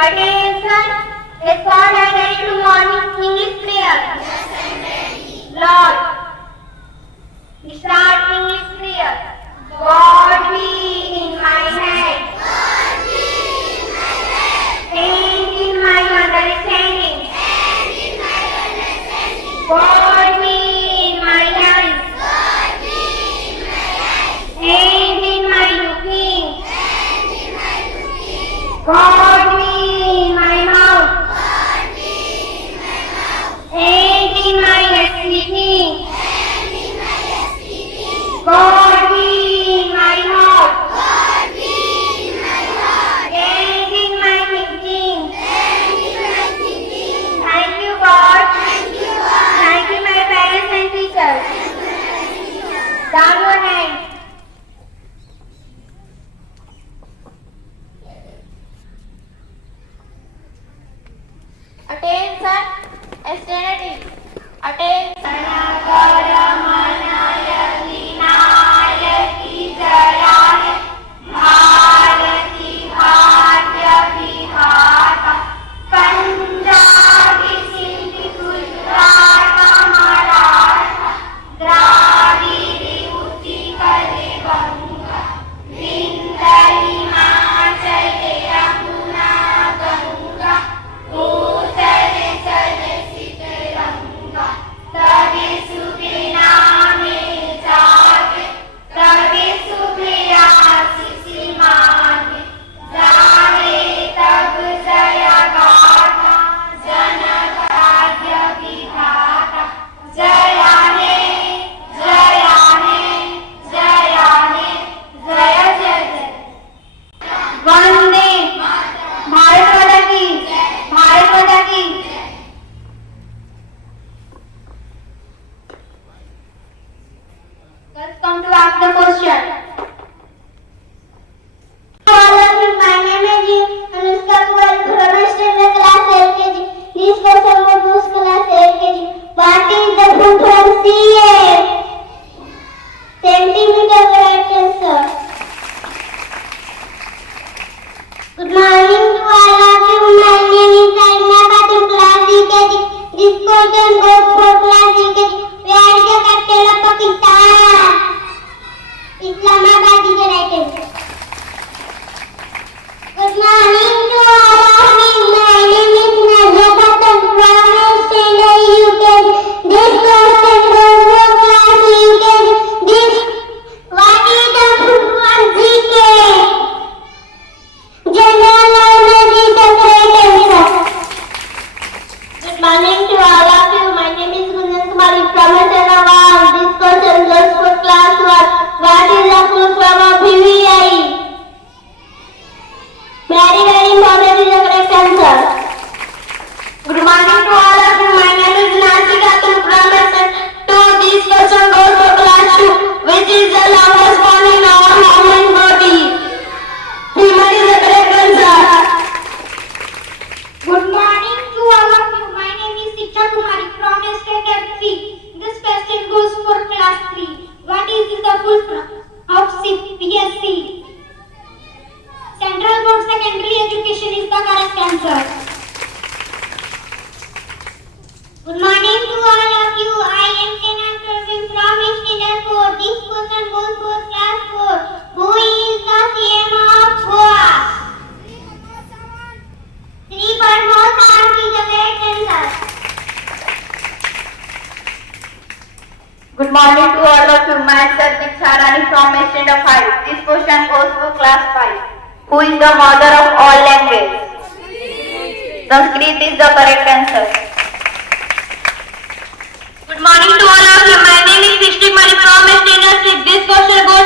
Attention! Let's all get into morning English prayer. Lord, we start English prayer. God be in my head. And in my understanding. God be in my eyes. And in my looking. God be in my mouth. And in my speaking. God be in my heart. And in my thinking. Thank you, God. Thank you, my parents and teachers. Down your hands. Attention, extended. Attention. Bharti भाग्य विधाता पंजाबी सिंधी गुजरात मराठा द्राविड़ी उत्कल गंगा विंध्य हिमाचल यमुना गंगा उत्तर सितरंगा तभी सुबह नामे जागे तभी सुबह आशीष मांगे जागे तब जया गाथा जनक भाग्य विधाता जया हे जया हे जया हे जय जय जय वंदे भारत माता की भारत माता की Let's come to ask the question. All of you, my name is Anushka Kumar from standard class LKG. This question was this class LKG. What is the full form CA? Centimeter correct answer. Good morning to all of you. My name is Aina from class LKG. This question goes for class LKG. Where is the capital of Pakistan? Islamabad is the right answer. Good morning to all of you. My name is Najat from standard UKG. This question goes for class UKG. What is the full form GK? General knowledge is the correct answer. Good morning to all of you. My name is Gunjan Kumari from Chanawal. This question goes for class 1. What is the full form of VVI? Very important is the correct answer. Good morning to all of you. My name is Nasika from to this question goes for class 2. Which is the longest bone in our human body? Human is the correct answer. Good morning to all of you. My name is Siksha Kumari from standard 3. This question goes for class 3. What is the full form of CPSC? Central Board Secondary Education is the correct answer. Good morning to all of you. I am Kena Pravin from standard 4. This question goes for class 4. Who is the CM of Goa? Sri Pramod Sawant is the correct answer. Good morning to all of you. Myself Diksha Rani from standard 5. This question goes for class 5. Who is the mother of all languages? Sanskrit is the correct answer. Good morning to all of you. My name is Krishti Mari from standard 6. This question goes